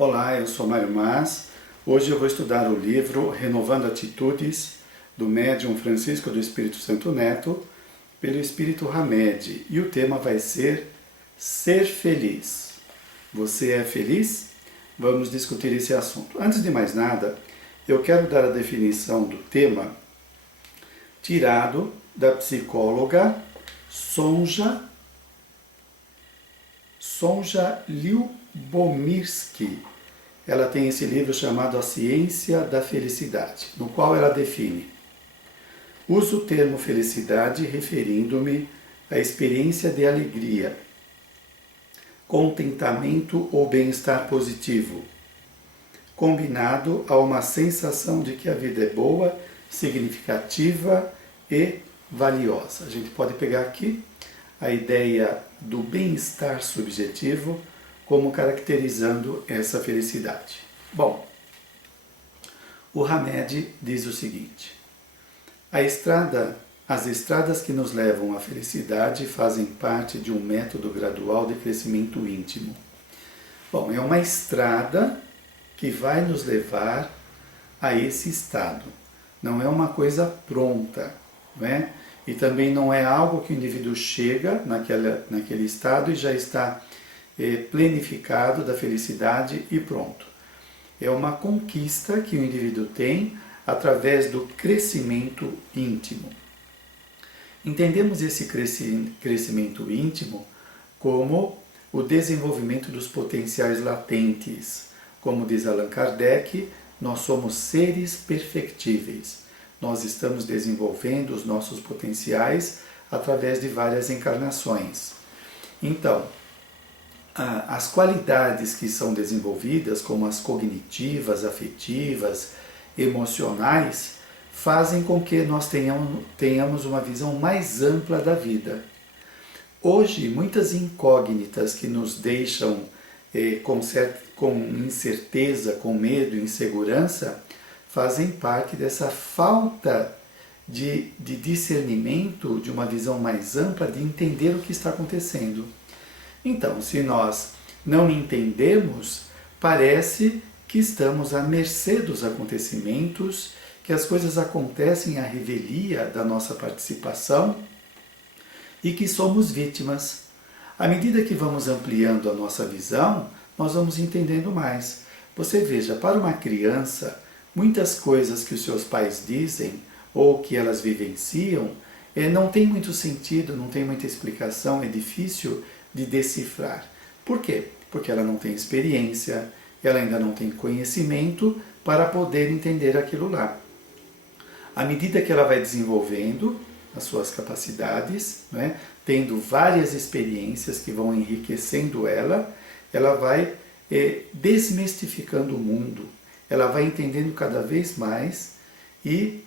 Olá, eu sou Mário Mas. Hoje eu vou estudar o livro Renovando Atitudes, do médium Francisco do Espírito Santo Neto, pelo Espírito Hamed. E o tema vai ser Ser Feliz. Você é feliz? Vamos discutir esse assunto. Antes de mais nada, eu quero dar a definição do tema tirado da psicóloga Sonja Lyubomirsky. Ela tem esse livro chamado A Ciência da Felicidade, no qual ela define: uso o termo felicidade referindo-me à experiência de alegria, contentamento ou bem-estar positivo, combinado a uma sensação de que a vida é boa, significativa e valiosa. A gente pode pegar aqui a ideia do bem-estar subjetivo como caracterizando essa felicidade. Bom, o Hamed diz o seguinte: as estradas que nos levam à felicidade fazem parte de um método gradual de crescimento íntimo. Bom, é uma estrada que vai nos levar a esse estado. Não é uma coisa pronta, não é? E também não é algo que o indivíduo chega naquele estado e já está plenificado da felicidade e pronto. É uma conquista que o indivíduo tem através do crescimento íntimo. Entendemos esse crescimento íntimo como o desenvolvimento dos potenciais latentes. Como diz Allan Kardec, nós somos seres perfectíveis. Nós estamos desenvolvendo os nossos potenciais através de várias encarnações. Então, as qualidades que são desenvolvidas, como as cognitivas, afetivas, emocionais, fazem com que nós tenhamos uma visão mais ampla da vida. Hoje, muitas incógnitas que nos deixam com incerteza, com medo, insegurança, fazem parte dessa falta de discernimento, de uma visão mais ampla, de entender o que está acontecendo. Então, se nós não entendemos, parece que estamos à mercê dos acontecimentos, que as coisas acontecem à revelia da nossa participação e que somos vítimas. À medida que vamos ampliando a nossa visão, nós vamos entendendo mais. Você veja, para uma criança, muitas coisas que os seus pais dizem ou que elas vivenciam não tem muito sentido, não tem muita explicação, é difícil de decifrar. Por quê? Porque ela não tem experiência, ela ainda não tem conhecimento para poder entender aquilo lá. À medida que ela vai desenvolvendo as suas capacidades, né, tendo várias experiências que vão enriquecendo ela vai desmistificando o mundo, ela vai entendendo cada vez mais e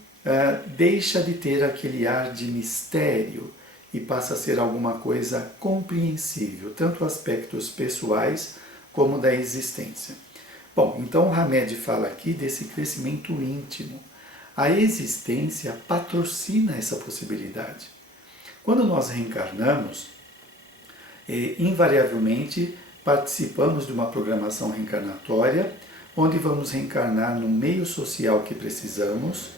deixa de ter aquele ar de mistério e passa a ser alguma coisa compreensível, tanto aspectos pessoais como da existência. Bom, então o Hamed fala aqui desse crescimento íntimo. A existência patrocina essa possibilidade. Quando nós reencarnamos, invariavelmente participamos de uma programação reencarnatória, onde vamos reencarnar no meio social que precisamos,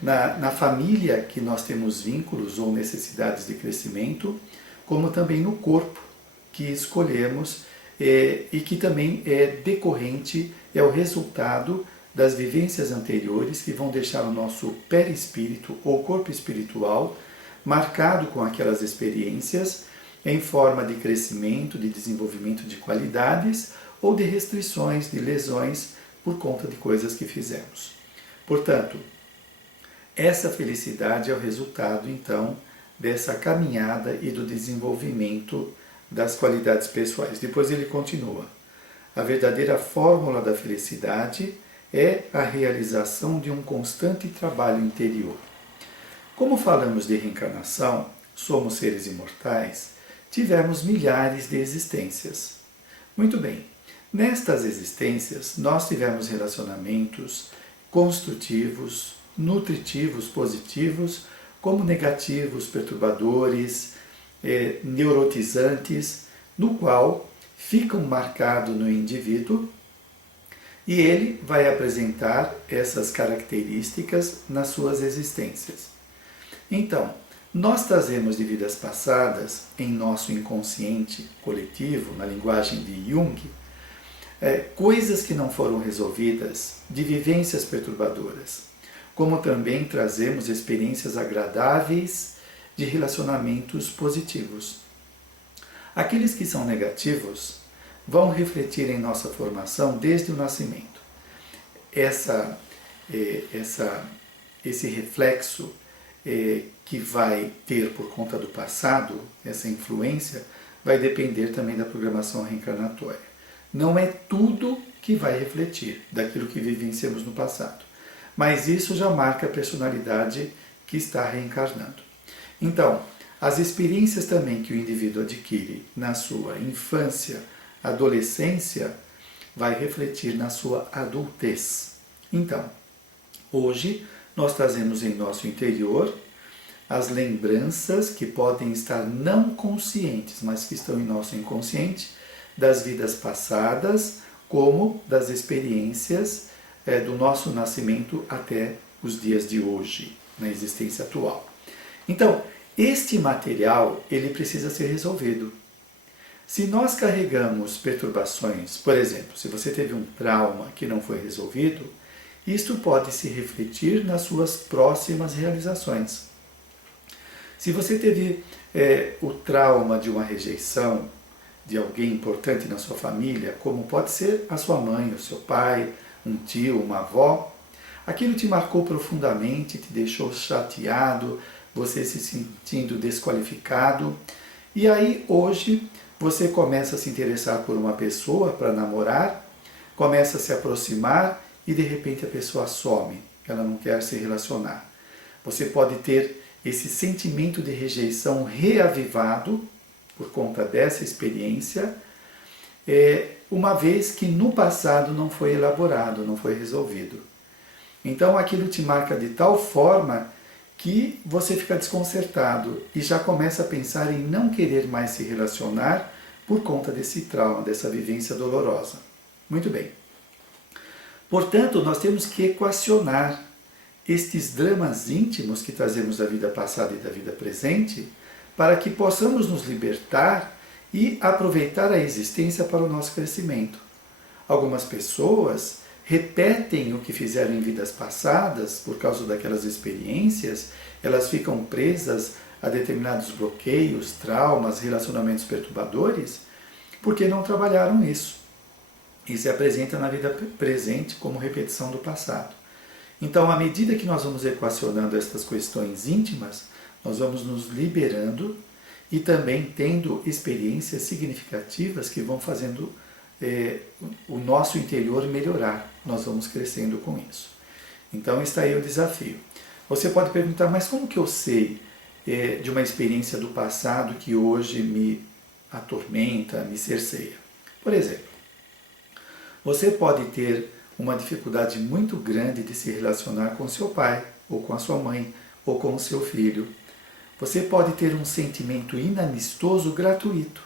na família que nós temos vínculos ou necessidades de crescimento, como também no corpo que escolhemos e que também é decorrente, é o resultado das vivências anteriores que vão deixar o nosso perispírito ou corpo espiritual marcado com aquelas experiências em forma de crescimento, de desenvolvimento de qualidades ou de restrições, de lesões por conta de coisas que fizemos. Portanto, essa felicidade é o resultado, então, dessa caminhada e do desenvolvimento das qualidades pessoais. Depois ele continua: a verdadeira fórmula da felicidade é a realização de um constante trabalho interior. Como falamos de reencarnação, somos seres imortais, tivemos milhares de existências. Muito bem, nestas existências nós tivemos relacionamentos construtivos, nutritivos, positivos, como negativos, perturbadores, neurotizantes, no qual ficam marcados no indivíduo E ele vai apresentar essas características nas suas existências. Então, nós trazemos de vidas passadas em nosso inconsciente coletivo, na linguagem de Jung, coisas que não foram resolvidas, de vivências perturbadoras, como também trazemos experiências agradáveis de relacionamentos positivos. Aqueles que são negativos vão refletir em nossa formação desde o nascimento. Esse reflexo que vai ter por conta do passado, essa influência, vai depender também da programação reencarnatória. Não é tudo que vai refletir daquilo que vivenciamos no passado, mas isso já marca a personalidade que está reencarnando. Então, as experiências também que o indivíduo adquire na sua infância, adolescência, vai refletir na sua adultez. Então, hoje nós trazemos em nosso interior as lembranças que podem estar não conscientes, mas que estão em nosso inconsciente, das vidas passadas, como das experiências do nosso nascimento até os dias de hoje, na existência atual. Então, este material, ele precisa ser resolvido. Se nós carregamos perturbações, por exemplo, se você teve um trauma que não foi resolvido, isto pode se refletir nas suas próximas realizações. Se você teve o trauma de uma rejeição de alguém importante na sua família, como pode ser a sua mãe, o seu pai, um tio, uma avó, aquilo te marcou profundamente, te deixou chateado, você se sentindo desqualificado, e aí hoje você começa a se interessar por uma pessoa para namorar, começa a se aproximar e de repente a pessoa some, ela não quer se relacionar. Você pode ter esse sentimento de rejeição reavivado por conta dessa experiência, uma vez que no passado não foi elaborado, não foi resolvido. Então aquilo te marca de tal forma que você fica desconcertado e já começa a pensar em não querer mais se relacionar por conta desse trauma, dessa vivência dolorosa. Muito bem. Portanto, nós temos que equacionar estes dramas íntimos que trazemos da vida passada e da vida presente, para que possamos nos libertar e aproveitar a existência para o nosso crescimento. Algumas pessoas repetem o que fizeram em vidas passadas por causa daquelas experiências, elas ficam presas a determinados bloqueios, traumas, relacionamentos perturbadores, porque não trabalharam isso. E se apresenta na vida presente como repetição do passado. Então, à medida que nós vamos equacionando estas questões íntimas, nós vamos nos liberando e também tendo experiências significativas que vão fazendo o nosso interior melhorar. Nós vamos crescendo com isso. Então está aí o desafio. Você pode perguntar, mas como que eu sei de uma experiência do passado que hoje me atormenta, me cerceia? Por exemplo, você pode ter uma dificuldade muito grande de se relacionar com seu pai, ou com a sua mãe, ou com o seu filho. Você pode ter um sentimento inamistoso gratuito.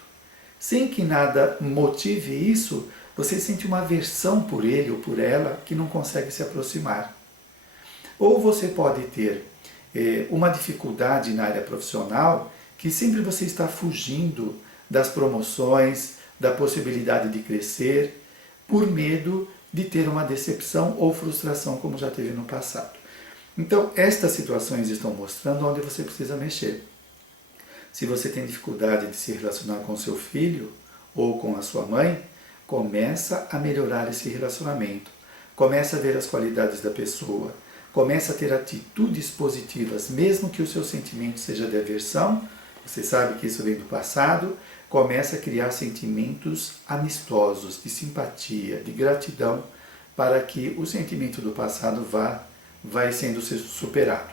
Sem que nada motive isso, você sente uma aversão por ele ou por ela que não consegue se aproximar. Ou você pode ter uma dificuldade na área profissional que sempre você está fugindo das promoções, da possibilidade de crescer, por medo de ter uma decepção ou frustração como já teve no passado. Então, estas situações estão mostrando onde você precisa mexer. Se você tem dificuldade de se relacionar com seu filho ou com a sua mãe, começa a melhorar esse relacionamento. Começa a ver as qualidades da pessoa. Começa a ter atitudes positivas, mesmo que o seu sentimento seja de aversão. Você sabe que isso vem do passado. Começa a criar sentimentos amistosos, de simpatia, de gratidão, para que o sentimento do passado vai sendo superado.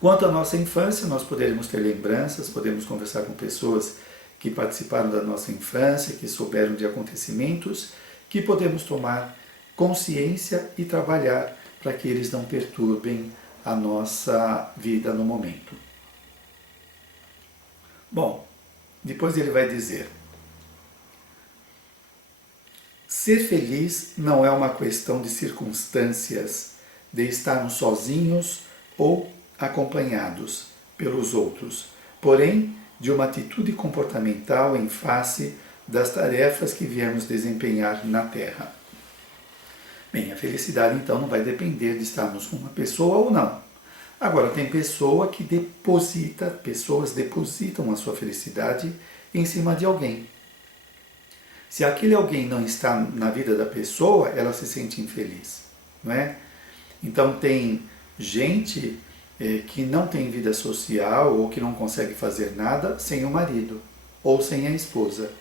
Quanto à nossa infância, nós poderemos ter lembranças, podemos conversar com pessoas que participaram da nossa infância, que souberam de acontecimentos, que podemos tomar consciência e trabalhar para que eles não perturbem a nossa vida no momento. Bom, depois ele vai dizer: Ser feliz não é uma questão de circunstâncias, de estarmos sozinhos ou acompanhados pelos outros, porém de uma atitude comportamental em face das tarefas que viemos desempenhar na Terra. Bem, a felicidade então não vai depender de estarmos com uma pessoa ou não. Agora, tem pessoas depositam a sua felicidade em cima de alguém. Se aquele alguém não está na vida da pessoa, ela se sente infeliz, não é? Então tem gente que não tem vida social ou que não consegue fazer nada sem o marido ou sem a esposa.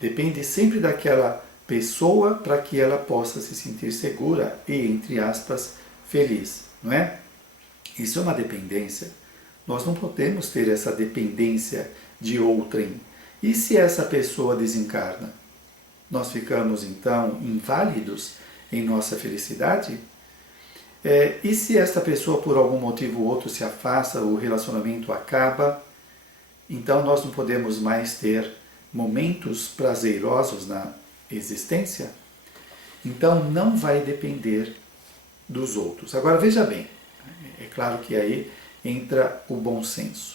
Depende sempre daquela pessoa para que ela possa se sentir segura e, entre aspas, feliz, não é? Isso é uma dependência. Nós não podemos ter essa dependência de outrem. E se essa pessoa desencarna? Nós ficamos então inválidos em nossa felicidade? E se esta pessoa por algum motivo ou outro se afasta, o relacionamento acaba, então nós não podemos mais ter momentos prazerosos na existência? Então não vai depender dos outros. Agora veja bem, é claro que aí entra o bom senso.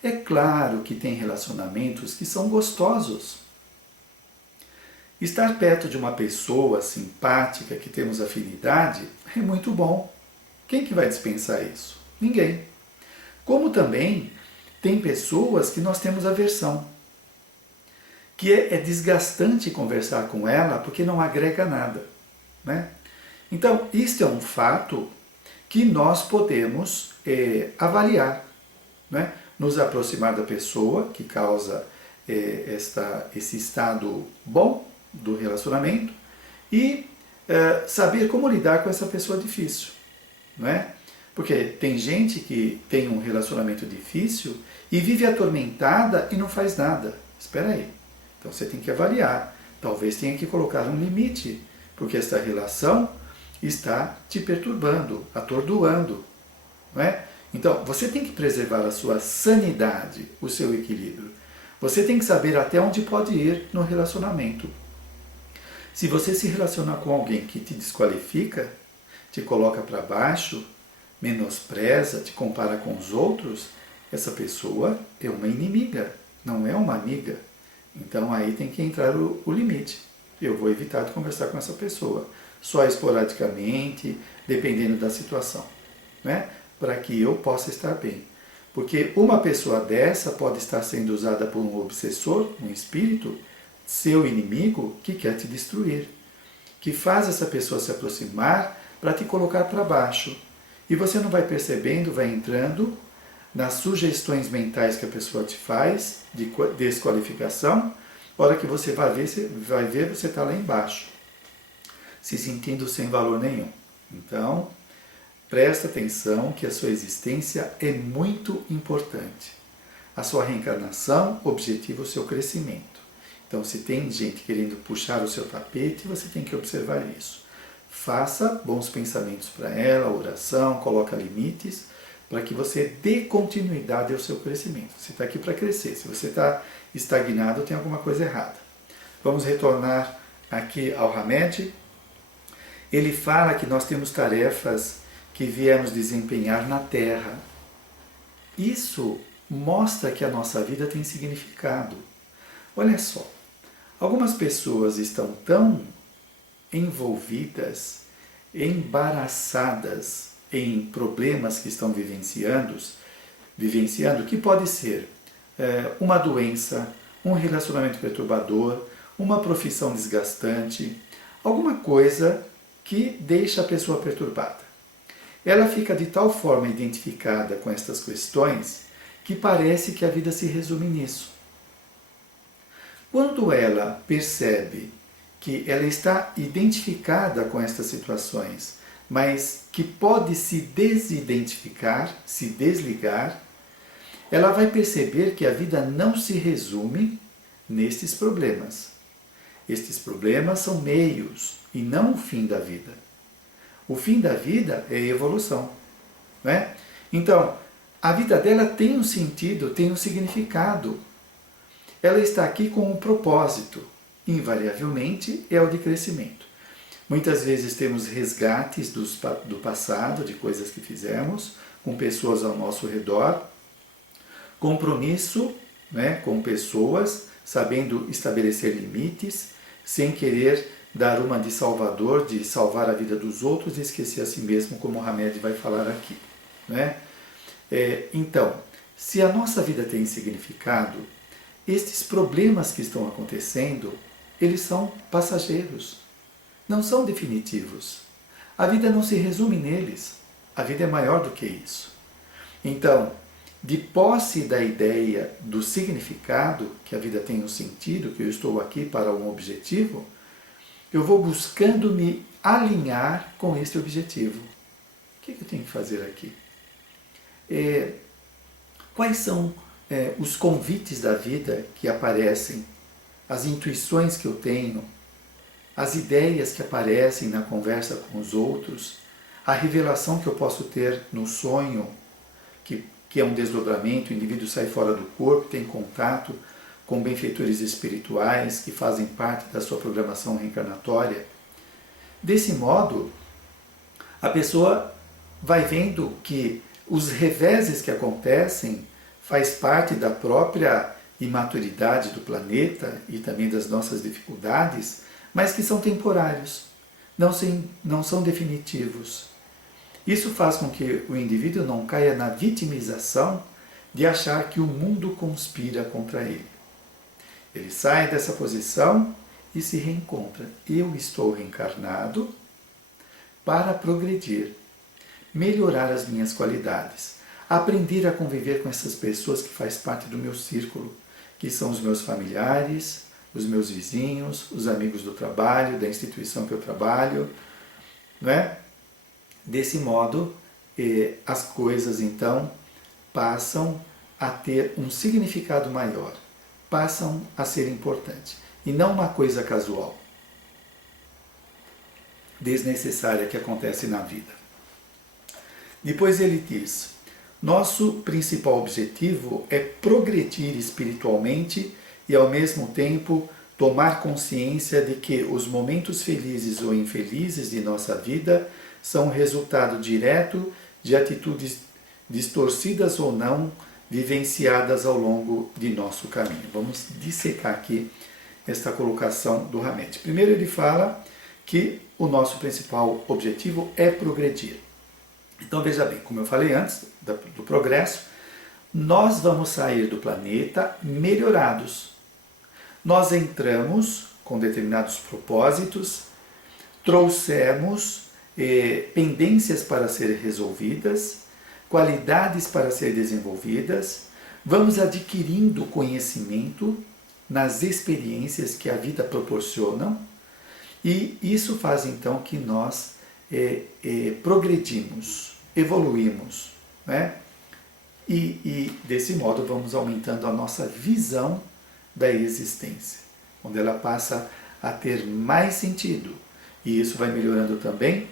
É claro que tem relacionamentos que são gostosos. Estar perto de uma pessoa simpática, que temos afinidade, é muito bom. Quem que vai dispensar isso? Ninguém. Como também tem pessoas que nós temos aversão, que é desgastante conversar com ela porque não agrega nada, né? Então, isto é um fato que nós podemos avaliar, né? Nos aproximar da pessoa que causa esse estado bom do relacionamento e saber como lidar com essa pessoa difícil, não é? Porque tem gente que tem um relacionamento difícil e vive atormentada e não faz nada. Espera aí. Então você tem que avaliar. Talvez tenha que colocar um limite, porque esta relação está te perturbando, atordoando, não é? Então você tem que preservar a sua sanidade, o seu equilíbrio. Você tem que saber até onde pode ir no relacionamento. Se você se relacionar com alguém que te desqualifica, te coloca para baixo, menospreza, te compara com os outros, essa pessoa é uma inimiga, não é uma amiga. Então aí tem que entrar o limite. Eu vou evitar de conversar com essa pessoa, só esporadicamente, dependendo da situação, né? Para que eu possa estar bem. Porque uma pessoa dessa pode estar sendo usada por um obsessor, um espírito, seu inimigo, que quer te destruir, que faz essa pessoa se aproximar para te colocar para baixo. E você não vai percebendo, vai entrando nas sugestões mentais que a pessoa te faz, de desqualificação. A hora que você vai ver, você está lá embaixo, se sentindo sem valor nenhum. Então, presta atenção que a sua existência é muito importante. A sua reencarnação objetiva o seu crescimento. Então, se tem gente querendo puxar o seu tapete, você tem que observar isso. Faça bons pensamentos para ela, oração, coloca limites, para que você dê continuidade ao seu crescimento. Você está aqui para crescer. Se você está estagnado, tem alguma coisa errada. Vamos retornar aqui ao Hamed. Ele fala que nós temos tarefas que viemos desempenhar na Terra. Isso mostra que a nossa vida tem significado. Olha só, algumas pessoas estão tão envolvidas, embaraçadas em problemas que estão vivenciando, que pode ser uma doença, um relacionamento perturbador, uma profissão desgastante, alguma coisa que deixa a pessoa perturbada. Ela fica de tal forma identificada com estas questões que parece que a vida se resume nisso. Quando ela percebe que ela está identificada com estas situações, mas que pode se desidentificar, se desligar, ela vai perceber que a vida não se resume nestes problemas. Estes problemas são meios e não o fim da vida. O fim da vida é a evolução, não é? Então, a vida dela tem um sentido, tem um significado. Ela está aqui com um propósito. invariavelmente, é o de crescimento. Muitas vezes temos resgates do passado, de coisas que fizemos, com pessoas ao nosso redor, compromisso, né, com pessoas, sabendo estabelecer limites, sem querer dar uma de salvador, de salvar a vida dos outros e esquecer a si mesmo, como o Hamed vai falar aqui. Né? Então, se a nossa vida tem significado, estes problemas que estão acontecendo, eles são passageiros, não são definitivos. A vida não se resume neles, a vida é maior do que isso. Então, de posse da ideia do significado, que a vida tem um sentido, que eu estou aqui para um objetivo, eu vou buscando me alinhar com este objetivo. O que eu tenho que fazer aqui? Quais são os convites da vida que aparecem, as intuições que eu tenho, as ideias que aparecem na conversa com os outros, a revelação que eu posso ter no sonho, que é um desdobramento, o indivíduo sai fora do corpo, tem contato com benfeitores espirituais que fazem parte da sua programação reencarnatória. Desse modo, a pessoa vai vendo que os reveses que acontecem faz parte da própria imaturidade do planeta e também das nossas dificuldades, mas que são temporários, não são definitivos. Isso faz com que o indivíduo não caia na vitimização de achar que o mundo conspira contra ele. Ele sai dessa posição e se reencontra. Eu estou reencarnado para progredir, melhorar as minhas qualidades, aprender a conviver com essas pessoas que fazem parte do meu círculo, que são os meus familiares, os meus vizinhos, os amigos do trabalho, da instituição que eu trabalho, não é? Desse modo, as coisas então passam a ter um significado maior, passam a ser importantes, e não uma coisa casual, desnecessária que acontece na vida. Depois ele diz: nosso principal objetivo é progredir espiritualmente e ao mesmo tempo tomar consciência de que os momentos felizes ou infelizes de nossa vida são resultado direto de atitudes distorcidas ou não vivenciadas ao longo de nosso caminho. Vamos dissecar aqui esta colocação do Hamed. Primeiro ele fala que o nosso principal objetivo é progredir. Então veja bem, como eu falei antes do progresso, nós vamos sair do planeta melhorados. Nós entramos com determinados propósitos, trouxemos pendências para serem resolvidas, qualidades para serem desenvolvidas, vamos adquirindo conhecimento nas experiências que a vida proporciona, e isso faz então que nós progredimos, evoluímos, né? E desse modo vamos aumentando a nossa visão da existência, onde ela passa a ter mais sentido, e isso vai melhorando também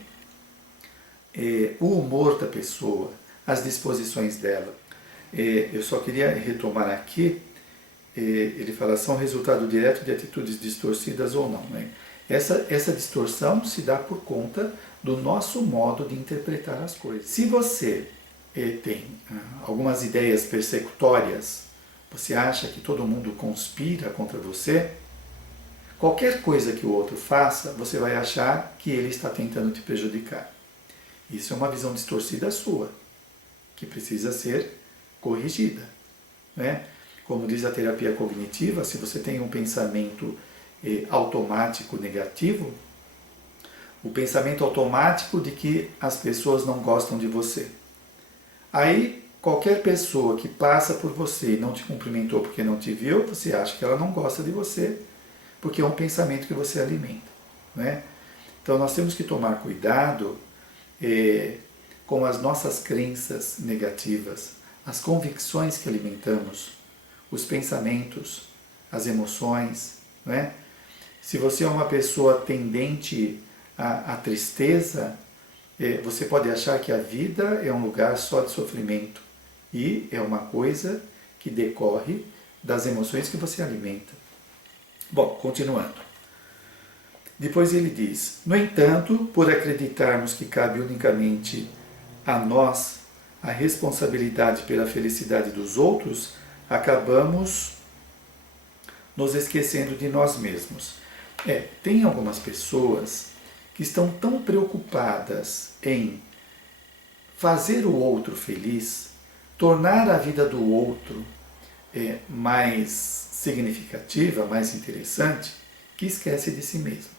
o humor da pessoa, as disposições dela. Eu só queria retomar aqui, ele fala, são resultado direto de atitudes distorcidas ou não. Né? Essa distorção se dá por conta do nosso modo de interpretar as coisas. Se você tem algumas ideias persecutórias, você acha que todo mundo conspira contra você, qualquer coisa que o outro faça, você vai achar que ele está tentando te prejudicar. Isso é uma visão distorcida sua, que precisa ser corrigida. Né? Como diz a terapia cognitiva, se você tem um pensamento automático negativo, o pensamento automático de que as pessoas não gostam de você. Aí, qualquer pessoa que passa por você e não te cumprimentou porque não te viu, você acha que ela não gosta de você, porque é um pensamento que você alimenta. Né? Então, nós temos que tomar cuidado com as nossas crenças negativas, as convicções que alimentamos, os pensamentos, as emoções. Né? Se você é uma pessoa tendente à tristeza, você pode achar que a vida é um lugar só de sofrimento, e é uma coisa que decorre das emoções que você alimenta. Bom, continuando. Depois ele diz: no entanto, por acreditarmos que cabe unicamente a nós a responsabilidade pela felicidade dos outros, acabamos nos esquecendo de nós mesmos. Tem algumas pessoas que estão tão preocupadas em fazer o outro feliz, tornar a vida do outro mais significativa, mais interessante, que esquece de si mesmo.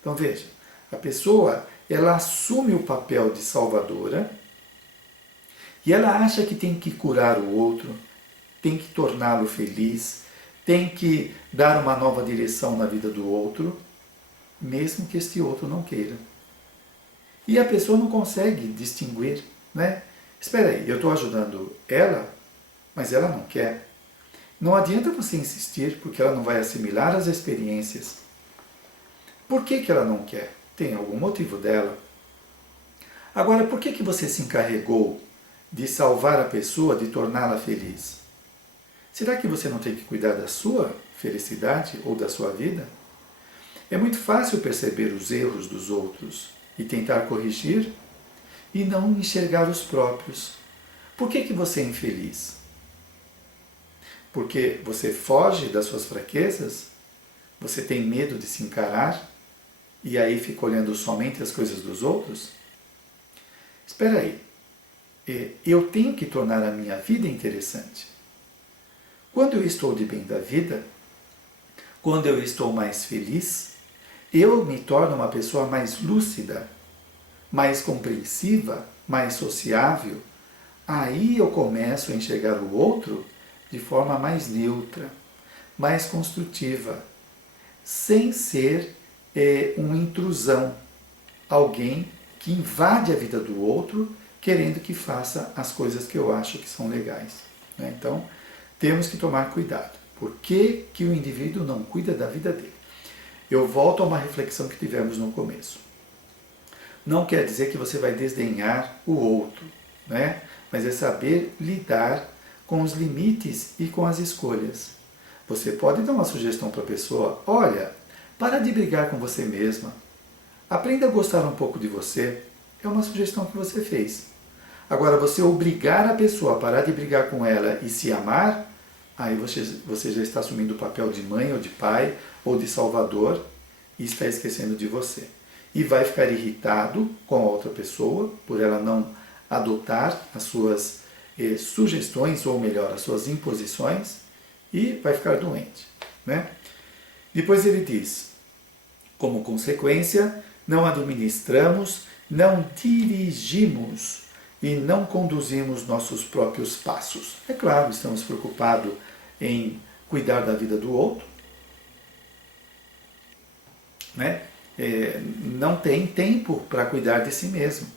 Então veja, a pessoa ela assume o papel de salvadora e ela acha que tem que curar o outro, tem que torná-lo feliz, tem que dar uma nova direção na vida do outro, mesmo que este outro não queira. E a pessoa não consegue distinguir, né? Espera aí, eu estou ajudando ela, mas ela não quer. Não adianta você insistir, porque ela não vai assimilar as experiências. Por que ela não quer? Tem algum motivo dela. Agora, por que você se encarregou de salvar a pessoa, de torná-la feliz? Será que você não tem que cuidar da sua felicidade ou da sua vida? É muito fácil perceber os erros dos outros e tentar corrigir e não enxergar os próprios. Por que você é infeliz? Porque você foge das suas fraquezas? Você tem medo de se encarar? E aí fica olhando somente as coisas dos outros? Espera aí. Eu tenho que tornar a minha vida interessante. Quando eu estou de bem da vida, quando eu estou mais feliz, eu me torno uma pessoa mais lúcida, mais compreensiva, mais sociável. Aí eu começo a enxergar o outro de forma mais neutra, mais construtiva, sem ser uma intrusão, alguém que invade a vida do outro querendo que faça as coisas que eu acho que são legais. Né? Então, temos que tomar cuidado. Por que o indivíduo não cuida da vida dele? Eu volto a uma reflexão que tivemos no começo. Não quer dizer que você vai desdenhar o outro, né? Mas é saber lidar com os limites e com as escolhas. Você pode dar uma sugestão para a pessoa: olha, para de brigar com você mesma. Aprenda a gostar um pouco de você. É uma sugestão que você fez. Agora, você obrigar a pessoa a parar de brigar com ela e se amar, aí você já está assumindo o papel de mãe ou de pai ou de salvador e está esquecendo de você. E vai ficar irritado com a outra pessoa por ela não adotar as suas sugestões, ou melhor, as suas imposições, e vai ficar doente. Né? Depois ele diz: como consequência, não administramos, não dirigimos e não conduzimos nossos próprios passos. É claro, estamos preocupados em cuidar da vida do outro, né? Não tem tempo para cuidar de si mesmo.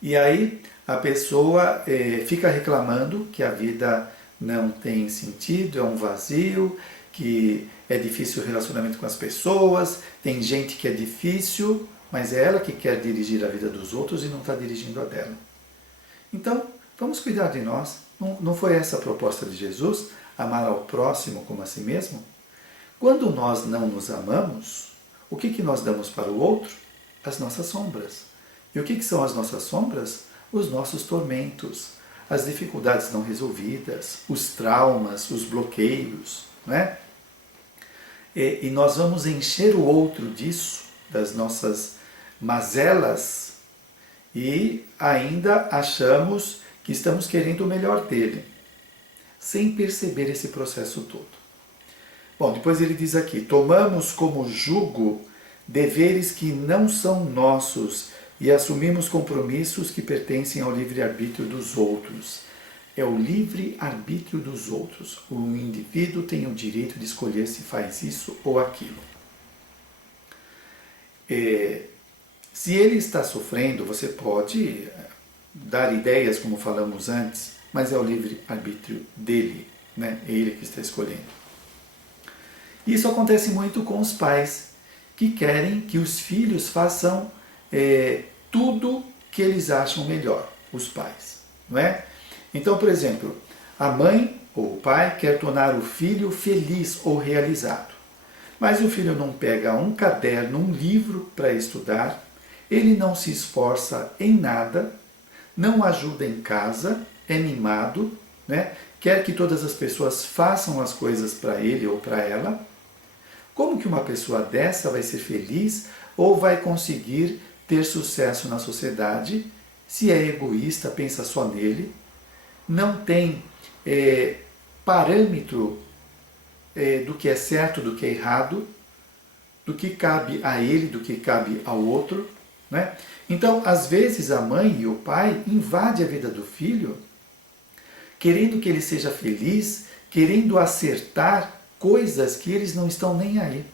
E aí a pessoa fica reclamando que a vida não tem sentido, é um vazio, que é difícil o relacionamento com as pessoas, tem gente que é difícil, mas é ela que quer dirigir a vida dos outros e não está dirigindo a dela. Então, vamos cuidar de nós. Não foi essa a proposta de Jesus? Amar ao próximo como a si mesmo? Quando nós não nos amamos, o que nós damos para o outro? As nossas sombras. E o que são as nossas sombras? Os nossos tormentos, as dificuldades não resolvidas, os traumas, os bloqueios, né? E nós vamos encher o outro disso, das nossas mazelas, e ainda achamos que estamos querendo o melhor dele, sem perceber esse processo todo. Bom, depois ele diz aqui: tomamos como jugo deveres que não são nossos e assumimos compromissos que pertencem ao livre-arbítrio dos outros. É o livre-arbítrio dos outros. O indivíduo tem o direito de escolher se faz isso ou aquilo. Se ele está sofrendo, você pode dar ideias, como falamos antes, mas é o livre-arbítrio dele, né? É ele que está escolhendo. Isso acontece muito com os pais, que querem que os filhos façam tudo que eles acham melhor, os pais, não é? Então, por exemplo, a mãe ou o pai quer tornar o filho feliz ou realizado. Mas o filho não pega um caderno, um livro para estudar, ele não se esforça em nada, não ajuda em casa, é mimado, né? Quer que todas as pessoas façam as coisas para ele ou para ela. Como que uma pessoa dessa vai ser feliz ou vai conseguir ter sucesso na sociedade se é egoísta, pensa só nele, não tem parâmetro do que é certo, do que é errado, do que cabe a ele, do que cabe ao outro, né? Então, às vezes a mãe e o pai invadem a vida do filho, querendo que ele seja feliz, querendo acertar coisas que eles não estão nem aí.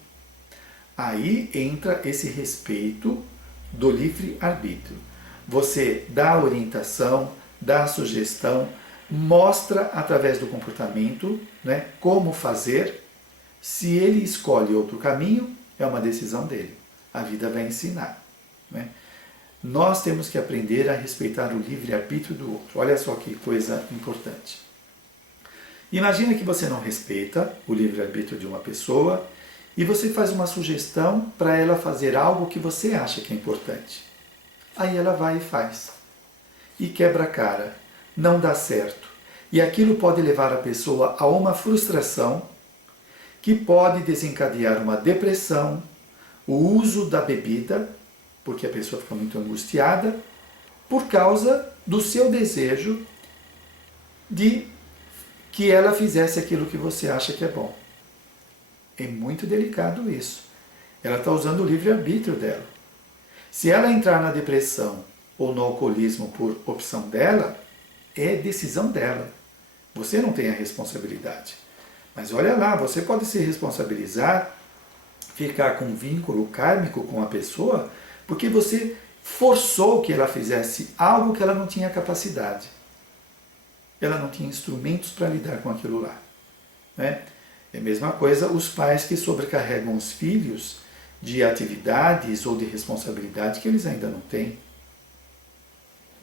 Aí entra esse respeito do livre-arbítrio. Você dá a orientação, dá a sugestão, mostra através do comportamento, né, como fazer. Se ele escolhe outro caminho, é uma decisão dele. A vida vai ensinar, né? Nós temos que aprender a respeitar o livre-arbítrio do outro. Olha só que coisa importante. Imagina que você não respeita o livre-arbítrio de uma pessoa e você faz uma sugestão para ela fazer algo que você acha que é importante. Aí ela vai e faz. E quebra a cara. Não dá certo. E aquilo pode levar a pessoa a uma frustração que pode desencadear uma depressão, o uso da bebida, porque a pessoa fica muito angustiada, por causa do seu desejo de que ela fizesse aquilo que você acha que é bom. É muito delicado isso. Ela está usando o livre-arbítrio dela. Se ela entrar na depressão ou no alcoolismo por opção dela, é decisão dela. Você não tem a responsabilidade. Mas olha lá, você pode se responsabilizar, ficar com um vínculo kármico com a pessoa, porque você forçou que ela fizesse algo que ela não tinha capacidade. Ela não tinha instrumentos para lidar com aquilo lá, né? É a mesma coisa os pais que sobrecarregam os filhos de atividades ou de responsabilidade que eles ainda não têm,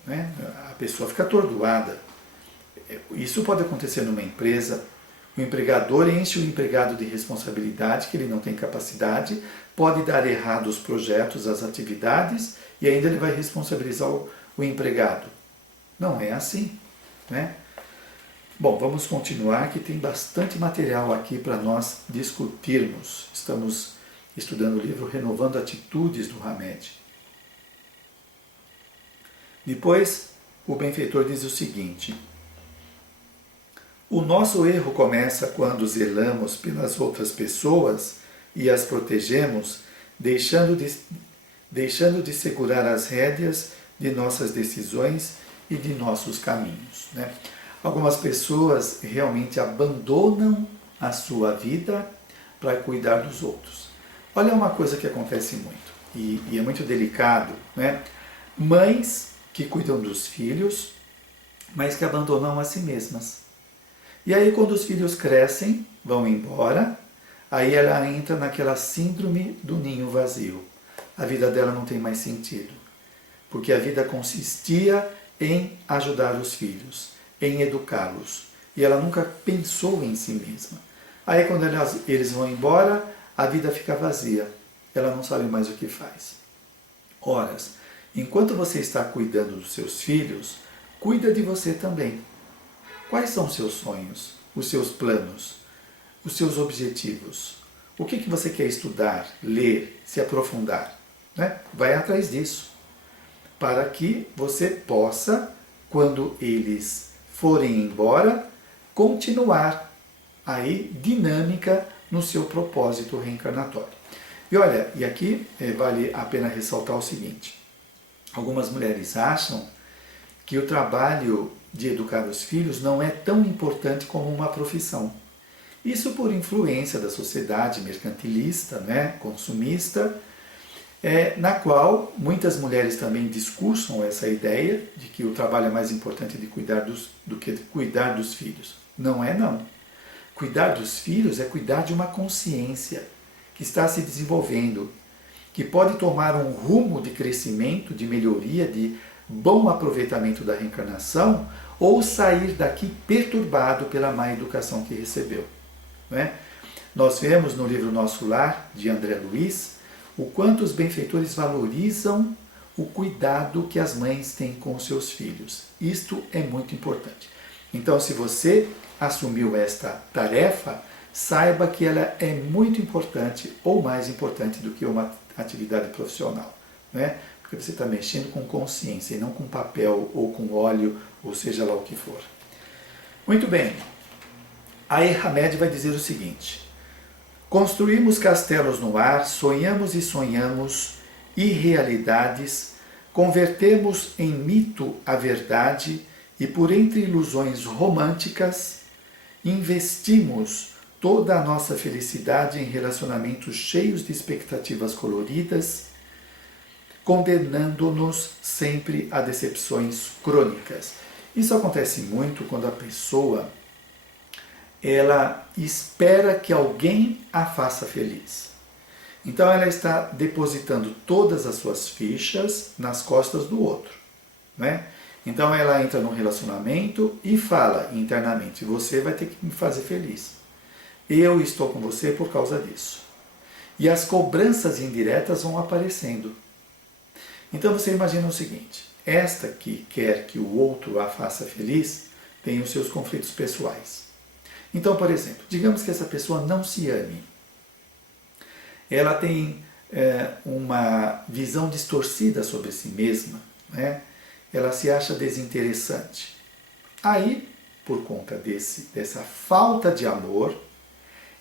né? A pessoa fica atordoada. Isso pode acontecer numa empresa. O empregador enche o empregado de responsabilidade que ele não tem capacidade, pode dar errado os projetos, as atividades, e ainda ele vai responsabilizar o empregado. Não é assim, né? Bom, vamos continuar, que tem bastante material aqui para nós discutirmos. Estamos estudando o livro Renovando Atitudes do Hamed. Depois, o benfeitor diz o seguinte: o nosso erro começa quando zelamos pelas outras pessoas e as protegemos, deixando de segurar as rédeas de nossas decisões e de nossos caminhos, né? Algumas pessoas realmente abandonam a sua vida para cuidar dos outros. Olha uma coisa que acontece muito, e é muito delicado, né? Mães que cuidam dos filhos, mas que abandonam a si mesmas. E aí quando os filhos crescem, vão embora, aí ela entra naquela síndrome do ninho vazio. A vida dela não tem mais sentido, porque a vida consistia em ajudar os filhos, em educá-los, e ela nunca pensou em si mesma. Aí quando eles vão embora, a vida fica vazia, ela não sabe mais o que faz. Ora, enquanto você está cuidando dos seus filhos, cuida de você também. Quais são os seus sonhos, os seus planos, os seus objetivos? O que você quer estudar, ler, se aprofundar, né? Vai atrás disso, para que você possa, quando eles forem embora, continuar aí dinâmica no seu propósito reencarnatório. E olha, e aqui vale a pena ressaltar o seguinte: algumas mulheres acham que o trabalho de educar os filhos não é tão importante como uma profissão. Isso por influência da sociedade mercantilista, né, consumista, na qual muitas mulheres também discursam essa ideia de que o trabalho é mais importante do que cuidar dos filhos. Não é, não. Cuidar dos filhos é cuidar de uma consciência que está se desenvolvendo, que pode tomar um rumo de crescimento, de melhoria, de bom aproveitamento da reencarnação, ou sair daqui perturbado pela má educação que recebeu, né? Nós vemos no livro Nosso Lar, de André Luiz, o quanto os benfeitores valorizam o cuidado que as mães têm com os seus filhos. Isto é muito importante. Então, se você assumiu esta tarefa, saiba que ela é muito importante, ou mais importante do que uma atividade profissional, né? Porque você está mexendo com consciência e não com papel ou com óleo, ou seja lá o que for. Muito bem. A Erhamed vai dizer o seguinte: construímos castelos no ar, sonhamos e sonhamos irrealidades, convertemos em mito a verdade e por entre ilusões românticas investimos toda a nossa felicidade em relacionamentos cheios de expectativas coloridas, condenando-nos sempre a decepções crônicas. Isso acontece muito quando a pessoa ela espera que alguém a faça feliz. Então ela está depositando todas as suas fichas nas costas do outro, né? Então ela entra num relacionamento e fala internamente: você vai ter que me fazer feliz. Eu estou com você por causa disso. E as cobranças indiretas vão aparecendo. Então você imagina o seguinte: esta que quer que o outro a faça feliz tem os seus conflitos pessoais. Então, por exemplo, digamos que essa pessoa não se ame. Ela tem uma visão distorcida sobre si mesma, né? Ela se acha desinteressante. Aí, por conta dessa falta de amor,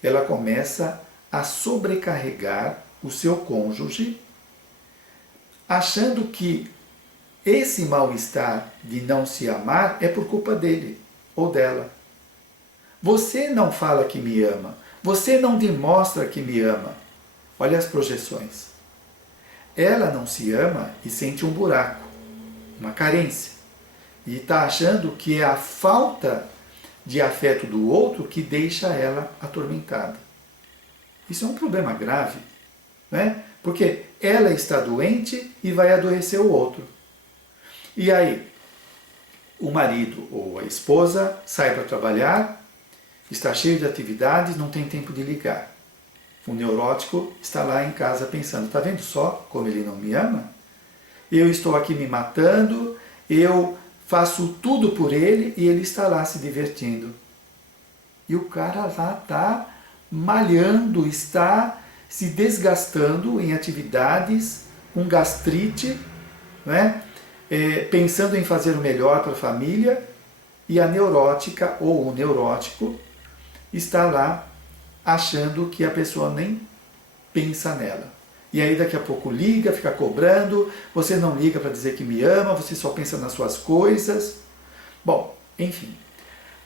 ela começa a sobrecarregar o seu cônjuge, achando que esse mal-estar de não se amar é por culpa dele ou dela. Você não fala que me ama, você não demonstra que me ama. Olha as projeções. Ela não se ama e sente um buraco, uma carência. E está achando que é a falta de afeto do outro que deixa ela atormentada. Isso é um problema grave, né? Porque ela está doente e vai adoecer o outro. E aí, o marido ou a esposa sai para trabalhar, está cheio de atividades, não tem tempo de ligar. O neurótico está lá em casa pensando: está vendo só como ele não me ama? Eu estou aqui me matando, eu faço tudo por ele e ele está lá se divertindo. E o cara lá está malhando, está se desgastando em atividades, com gastrite, né? Pensando em fazer o melhor para a família, e a neurótica ou o neurótico está lá achando que a pessoa nem pensa nela. E aí daqui a pouco liga, fica cobrando: você não liga para dizer que me ama, você só pensa nas suas coisas. Bom, enfim,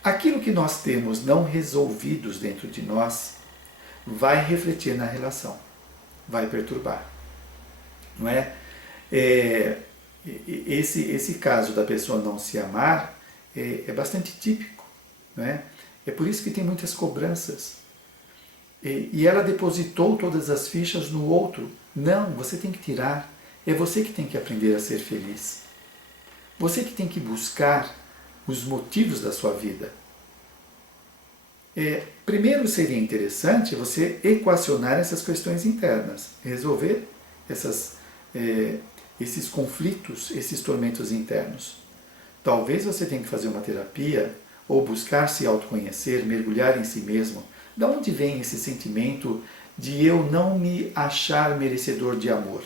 aquilo que nós temos não resolvidos dentro de nós vai refletir na relação, vai perturbar, não é? Esse caso da pessoa não se amar é bastante típico, não é? É por isso que tem muitas cobranças. E ela depositou todas as fichas no outro. Não, você tem que tirar. É você que tem que aprender a ser feliz. Você que tem que buscar os motivos da sua vida. Primeiro seria interessante você equacionar essas questões internas, resolver esses conflitos, esses tormentos internos. Talvez você tenha que fazer uma terapia ou buscar se autoconhecer, mergulhar em si mesmo. De onde vem esse sentimento de eu não me achar merecedor de amor?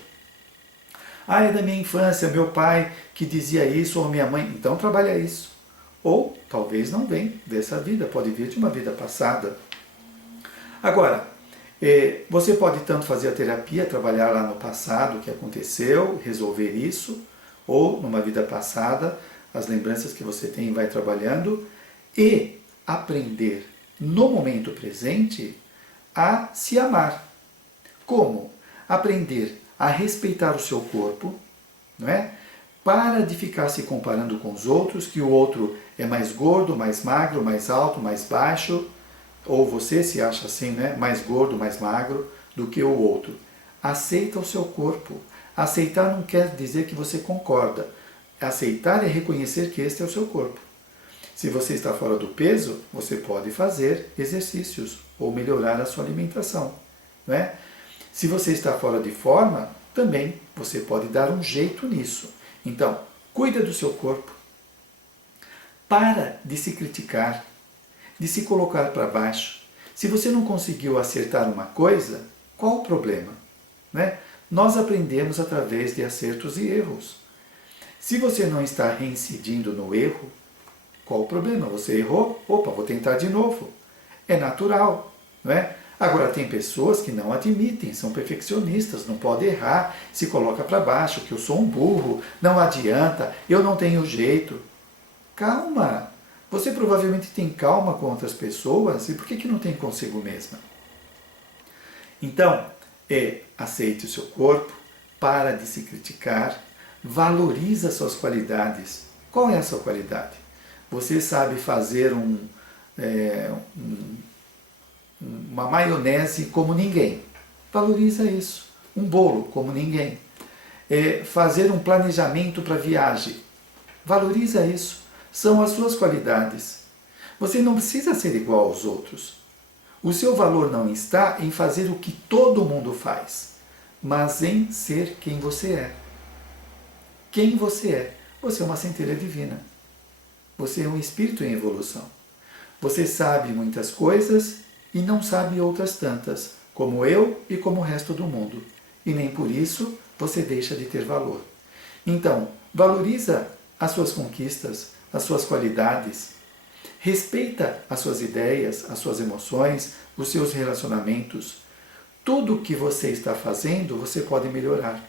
É da minha infância, meu pai que dizia isso, ou minha mãe. Então trabalha isso. Ou talvez não vem dessa vida, pode vir de uma vida passada. Agora, você pode tanto fazer a terapia, trabalhar lá no passado, o que aconteceu, resolver isso, ou numa vida passada, as lembranças que você tem vai trabalhando, e aprender no momento presente a se amar. Como? Aprender a respeitar o seu corpo, não é? Para de ficar se comparando com os outros, que o outro é mais gordo, mais magro, mais alto, mais baixo, ou você se acha assim, né? Mais gordo, mais magro do que o outro. Aceita o seu corpo. Aceitar não quer dizer que você concorda. Aceitar é reconhecer que este é o seu corpo. Se você está fora do peso, você pode fazer exercícios ou melhorar a sua alimentação, não é? Se você está fora de forma, também você pode dar um jeito nisso. Então, cuida do seu corpo. Para de se criticar, de se colocar para baixo. Se você não conseguiu acertar uma coisa, qual o problema? Né? Nós aprendemos através de acertos e erros. Se você não está reincidindo no erro, qual o problema? Você errou? Opa, vou tentar de novo. É natural, não é? Agora, tem pessoas que não admitem, são perfeccionistas, não pode errar, se coloca para baixo, que eu sou um burro, não adianta, eu não tenho jeito. Calma! Você provavelmente tem calma com outras pessoas, e por que não tem consigo mesma? Então, aceite o seu corpo, para de se criticar, valoriza suas qualidades. Qual é a sua qualidade? Você sabe fazer uma maionese como ninguém. Valoriza isso. Um bolo como ninguém. Fazer um planejamento para viagem. Valoriza isso. São as suas qualidades. Você não precisa ser igual aos outros. O seu valor não está em fazer o que todo mundo faz, mas em ser quem você é. Quem você é? Você é uma centelha divina. Você é um espírito em evolução. Você sabe muitas coisas e não sabe outras tantas, como eu e como o resto do mundo. E nem por isso você deixa de ter valor. Então, valoriza as suas conquistas, as suas qualidades. Respeita as suas ideias, as suas emoções, os seus relacionamentos. Tudo o que você está fazendo, você pode melhorar.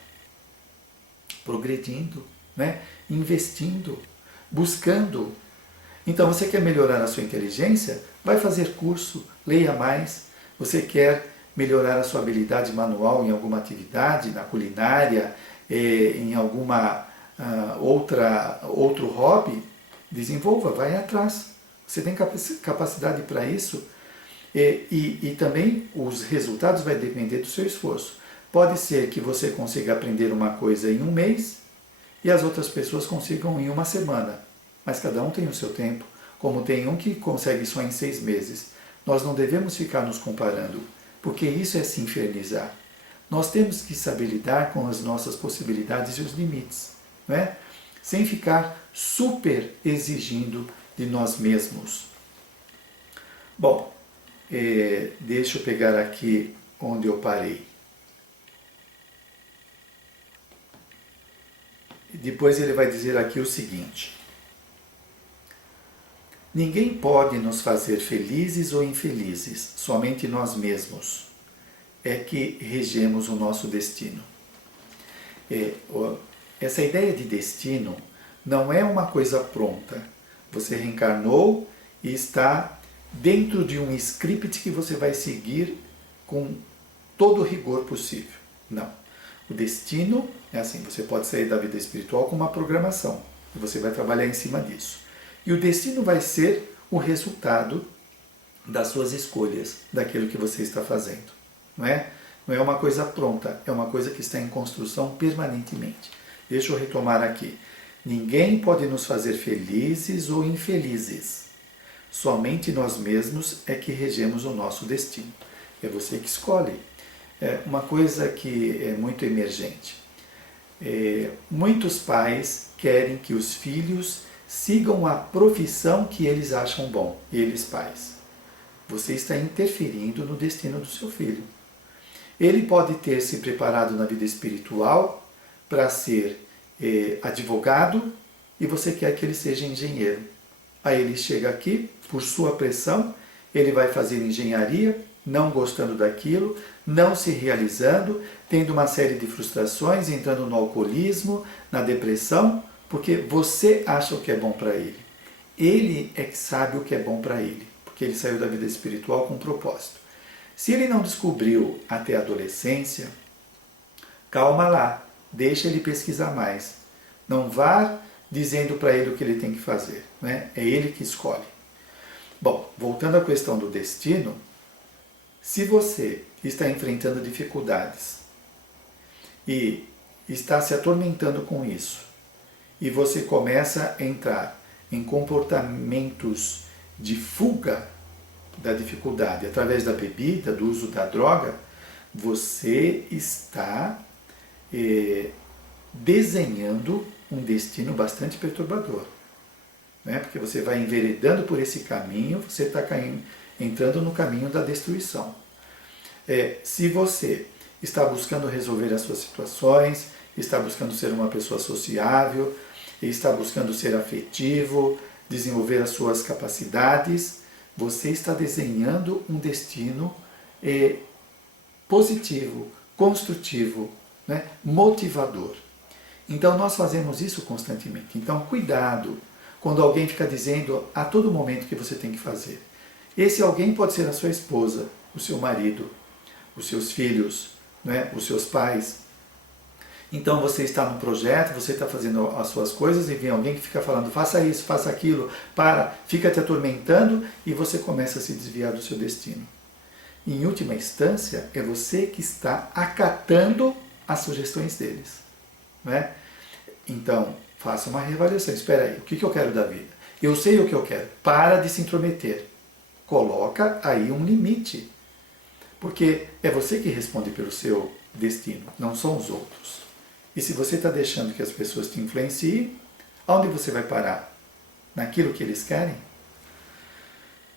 Progredindo, né? Investindo, buscando. Então, você quer melhorar a sua inteligência? Vai fazer curso, leia mais. Você quer melhorar a sua habilidade manual em alguma atividade, na culinária, em alguma outro hobby? Desenvolva, vai atrás. Você tem capacidade para isso e também os resultados vai depender do seu esforço. Pode ser que você consiga aprender uma coisa em um mês e as outras pessoas consigam em uma semana. Mas cada um tem o seu tempo, como tem um que consegue só em 6 meses. Nós não devemos ficar nos comparando, porque isso é se infernizar. Nós temos que saber lidar com as nossas possibilidades e os limites, não é? Sem ficar super exigindo de nós mesmos. Bom, deixa eu pegar aqui onde eu parei. Depois ele vai dizer aqui o seguinte: ninguém pode nos fazer felizes ou infelizes, somente nós mesmos é que regemos o nosso destino. Essa ideia de destino não é uma coisa pronta. Você reencarnou e está dentro de um script que você vai seguir com todo o rigor possível. Não. O destino é assim, você pode sair da vida espiritual com uma programação, e você vai trabalhar em cima disso. E o destino vai ser o resultado das suas escolhas, daquilo que você está fazendo. Não é? Não é uma coisa pronta, é uma coisa que está em construção permanentemente. Deixa eu retomar aqui. Ninguém pode nos fazer felizes ou infelizes. Somente nós mesmos é que regemos o nosso destino. É você que escolhe. É uma coisa que é muito emergente. Muitos pais querem que os filhos sigam a profissão que eles acham bom, eles pais. Você está interferindo no destino do seu filho. Ele pode ter se preparado na vida espiritual para ser advogado e você quer que ele seja engenheiro. Aí ele chega aqui, por sua pressão, ele vai fazer engenharia, não gostando daquilo, não se realizando, tendo uma série de frustrações, entrando no alcoolismo, na depressão, porque você acha o que é bom para ele. Ele é que sabe o que é bom para ele, porque ele saiu da vida espiritual com um propósito. Se ele não descobriu até a adolescência, calma lá, deixa ele pesquisar mais. Não vá dizendo para ele o que ele tem que fazer, né? É ele que escolhe. Bom, voltando à questão do destino, se você está enfrentando dificuldades e está se atormentando com isso, e você começa a entrar em comportamentos de fuga da dificuldade através da bebida, do uso da droga, você está desenhando um destino bastante perturbador. Né? Porque você vai enveredando por esse caminho, você está entrando no caminho da destruição. Se você está buscando resolver as suas situações, está buscando ser uma pessoa sociável, está buscando ser afetivo, desenvolver as suas capacidades, você está desenhando um destino positivo, construtivo, né? Motivador. Então nós fazemos isso constantemente. Então cuidado quando alguém fica dizendo a todo momento que você tem que fazer. Esse alguém pode ser a sua esposa, o seu marido, os seus filhos, né? Os seus pais. Então você está num projeto, você está fazendo as suas coisas e vem alguém que fica falando faça isso, faça aquilo, fica te atormentando e você começa a se desviar do seu destino. Em última instância, é você que está acatando as sugestões deles. Né? Então, faça uma reavaliação. Espera aí, o que eu quero da vida? Eu sei o que eu quero. Para de se intrometer. Coloca aí um limite. Porque é você que responde pelo seu destino, não são os outros. E se você está deixando que as pessoas te influenciem, aonde você vai parar? Naquilo que eles querem?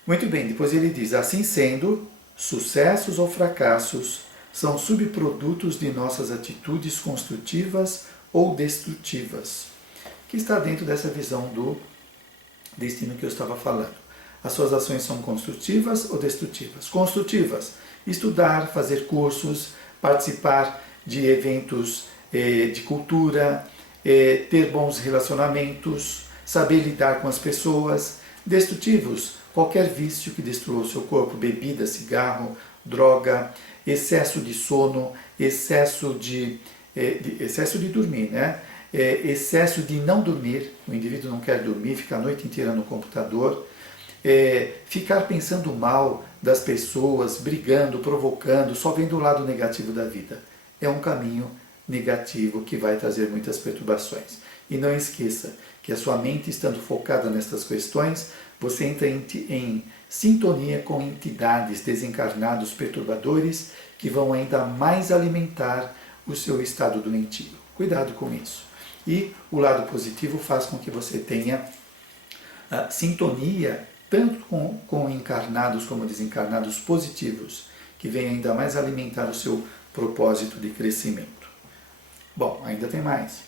Muito bem, depois ele diz, assim sendo, sucessos ou fracassos são subprodutos de nossas atitudes construtivas ou destrutivas, que está dentro dessa visão do destino que eu estava falando. As suas ações são construtivas ou destrutivas? Construtivas, estudar, fazer cursos, participar de eventos de cultura, ter bons relacionamentos, saber lidar com as pessoas. Destrutivos, qualquer vício que destrua o seu corpo, bebida, cigarro, droga, excesso de sono, excesso de dormir, né? Excesso de não dormir, o indivíduo não quer dormir, fica a noite inteira no computador, ficar pensando mal das pessoas, brigando, provocando, só vendo o lado negativo da vida. É um caminho negativo que vai trazer muitas perturbações. E não esqueça que a sua mente estando focada nestas questões, você entra em sintonia com entidades desencarnados perturbadores que vão ainda mais alimentar o seu estado doentio. Cuidado com isso. E o lado positivo faz com que você tenha sintonia tanto com encarnados como desencarnados positivos, que vêm ainda mais alimentar o seu propósito de crescimento. Bom, ainda tem mais.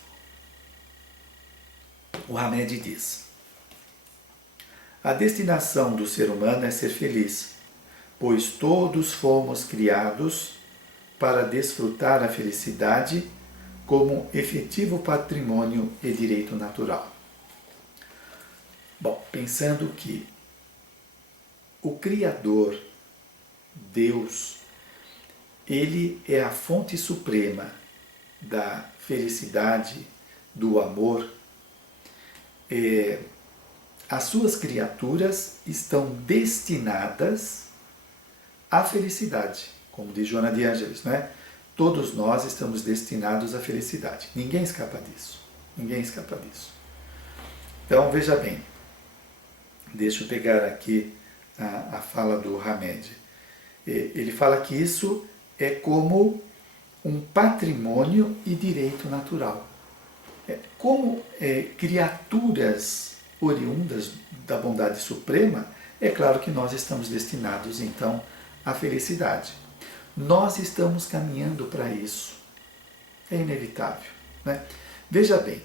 O Hamed diz: a destinação do ser humano é ser feliz, pois todos fomos criados para desfrutar a felicidade como efetivo patrimônio e direito natural. Bom, pensando que o Criador, Deus, ele é a fonte suprema da felicidade, do amor, as suas criaturas estão destinadas à felicidade, como diz Joana de Ângeles, né? Todos nós estamos destinados à felicidade. Ninguém escapa disso. Ninguém escapa disso. Então, veja bem. Deixa eu pegar aqui a fala do Hamed. Ele fala que isso é como um patrimônio e direito natural. Como criaturas oriundas da bondade suprema, é claro que nós estamos destinados, então, à felicidade. Nós estamos caminhando para isso. É inevitável. Né? Veja bem,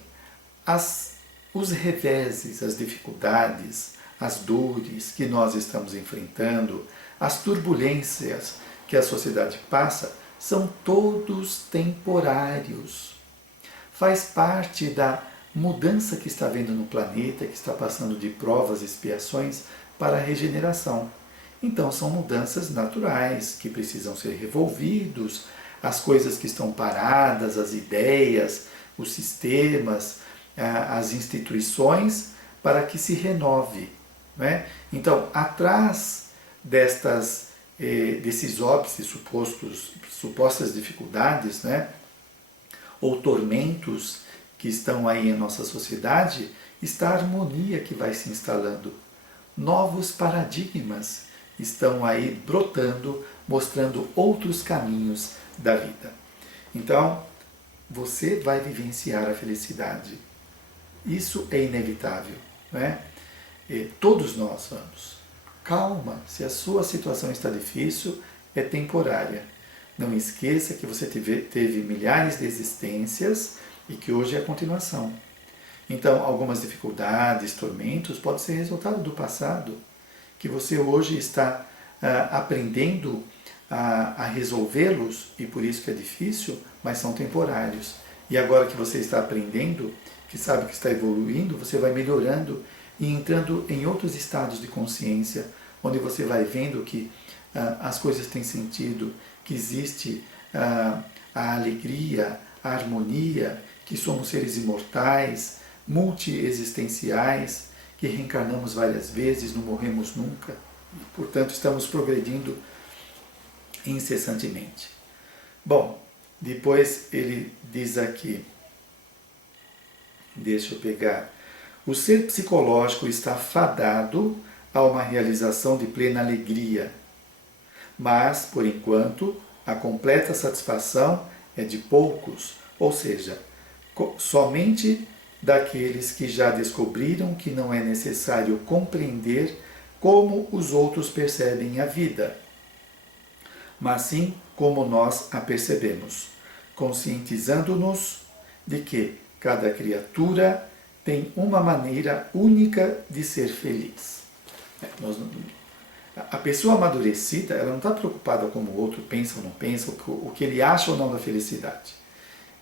os reveses, as dificuldades, as dores que nós estamos enfrentando, as turbulências que a sociedade passa, são todos temporários. Faz parte da mudança que está havendo no planeta, que está passando de provas e expiações para a regeneração. Então são mudanças naturais, que precisam ser revolvidos, as coisas que estão paradas, as ideias, os sistemas, as instituições, para que se renove. Né? Então, atrás desses óbices, supostas dificuldades, né? Ou tormentos que estão aí em nossa sociedade, está a harmonia que vai se instalando. Novos paradigmas estão aí brotando, mostrando outros caminhos da vida. Então, você vai vivenciar a felicidade. Isso é inevitável, não é? E todos nós vamos. Calma, se a sua situação está difícil, é temporária. Não esqueça que você teve milhares de existências e que hoje é a continuação. Então, algumas dificuldades, tormentos, podem ser resultado do passado, que você hoje está aprendendo a resolvê-los, e por isso que é difícil, mas são temporários. E agora que você está aprendendo, que sabe que está evoluindo, você vai melhorando e entrando em outros estados de consciência, onde você vai vendo que as coisas têm sentido, que existe a alegria, a harmonia, que somos seres imortais, multiexistenciais, que reencarnamos várias vezes, não morremos nunca, e, portanto, estamos progredindo incessantemente. Bom, depois ele diz aqui, deixa eu pegar, o ser psicológico está fadado a uma realização de plena alegria, mas, por enquanto, a completa satisfação é de poucos, ou seja, somente daqueles que já descobriram que não é necessário compreender como os outros percebem a vida, mas sim como nós a percebemos, conscientizando-nos de que cada criatura tem uma maneira única de ser feliz. A pessoa amadurecida, ela não está preocupada como o outro pensa ou não pensa, o que ele acha ou não da felicidade.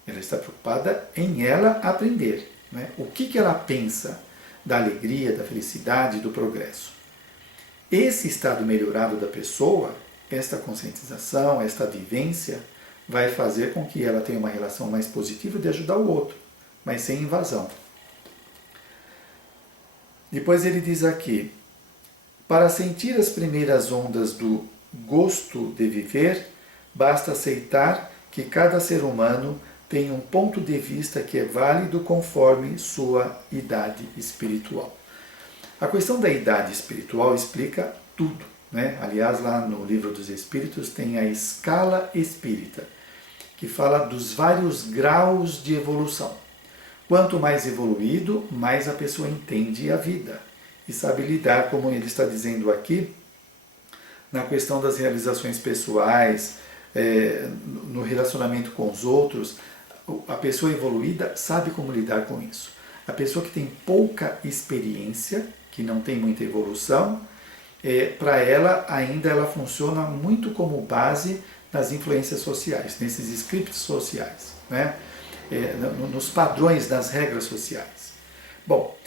Ela está preocupada em ela aprender, né? O que ela pensa da alegria, da felicidade, do progresso. Esse estado melhorado da pessoa, esta conscientização, esta vivência, vai fazer com que ela tenha uma relação mais positiva de ajudar o outro, mas sem invasão. Depois ele diz aqui, para sentir as primeiras ondas do gosto de viver, basta aceitar que cada ser humano tem um ponto de vista que é válido conforme sua idade espiritual. A questão da idade espiritual explica tudo, né? Aliás, lá no Livro dos Espíritos tem a escala espírita, que fala dos vários graus de evolução. Quanto mais evoluído, mais a pessoa entende a vida e sabe lidar, como ele está dizendo aqui, na questão das realizações pessoais, no relacionamento com os outros. A pessoa evoluída sabe como lidar com isso. A pessoa que tem pouca experiência, que não tem muita evolução, para ela ainda ela funciona muito como base nas influências sociais, nesses scripts sociais, né? Nos padrões das regras sociais. Bom,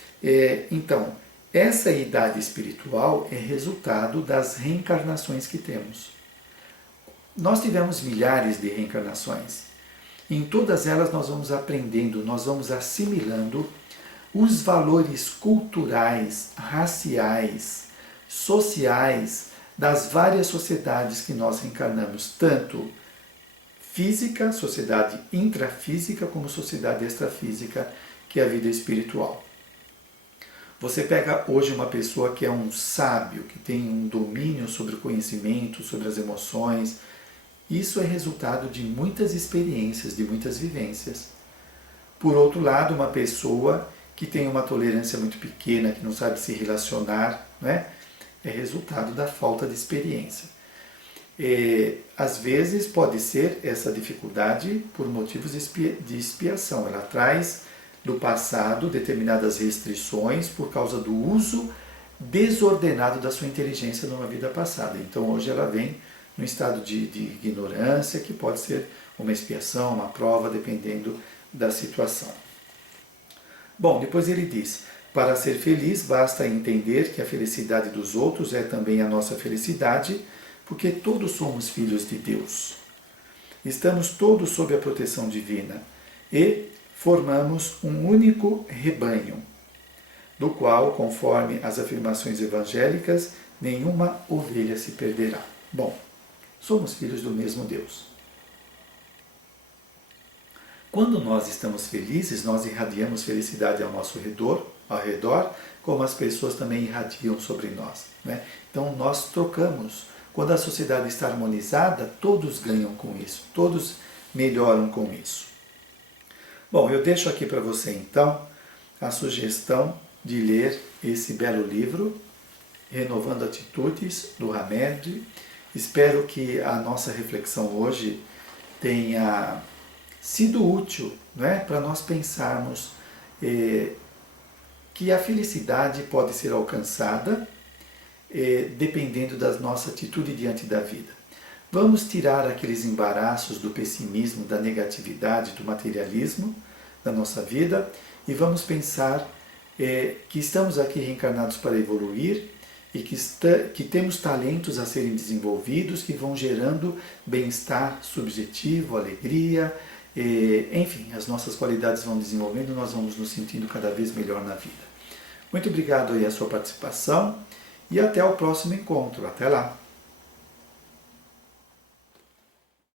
então, essa idade espiritual é resultado das reencarnações que temos. Nós tivemos milhares de reencarnações. Em todas elas nós vamos aprendendo, nós vamos assimilando os valores culturais, raciais, sociais das várias sociedades que nós reencarnamos, tanto física, sociedade intrafísica, como sociedade extrafísica, que é a vida espiritual. Você pega hoje uma pessoa que é um sábio, que tem um domínio sobre o conhecimento, sobre as emoções. Isso é resultado de muitas experiências, de muitas vivências. Por outro lado, uma pessoa que tem uma tolerância muito pequena, que não sabe se relacionar, né? É resultado da falta de experiência. Às vezes pode ser essa dificuldade por motivos de expiação. Ela traz do passado determinadas restrições por causa do uso desordenado da sua inteligência numa vida passada. Então hoje ela vem no estado de ignorância, que pode ser uma expiação, uma prova, dependendo da situação. Bom, depois ele diz, para ser feliz basta entender que a felicidade dos outros é também a nossa felicidade, porque todos somos filhos de Deus. Estamos todos sob a proteção divina e formamos um único rebanho, do qual, conforme as afirmações evangélicas, nenhuma ovelha se perderá. Bom, somos filhos do mesmo Deus. Quando nós estamos felizes, nós irradiamos felicidade ao redor, como as pessoas também irradiam sobre nós, né? Então nós trocamos. Quando a sociedade está harmonizada, todos ganham com isso, todos melhoram com isso. Bom, eu deixo aqui para você então a sugestão de ler esse belo livro, Renovando Atitudes, do Hamed. Espero que a nossa reflexão hoje tenha sido útil, né, para nós pensarmos que a felicidade pode ser alcançada dependendo da nossa atitude diante da vida. Vamos tirar aqueles embaraços do pessimismo, da negatividade, do materialismo da nossa vida e vamos pensar que estamos aqui reencarnados para evoluir e que temos talentos a serem desenvolvidos que vão gerando bem-estar subjetivo, alegria, enfim, as nossas qualidades vão desenvolvendo, nós vamos nos sentindo cada vez melhor na vida. Muito obrigado aí a sua participação e até o próximo encontro. Até lá!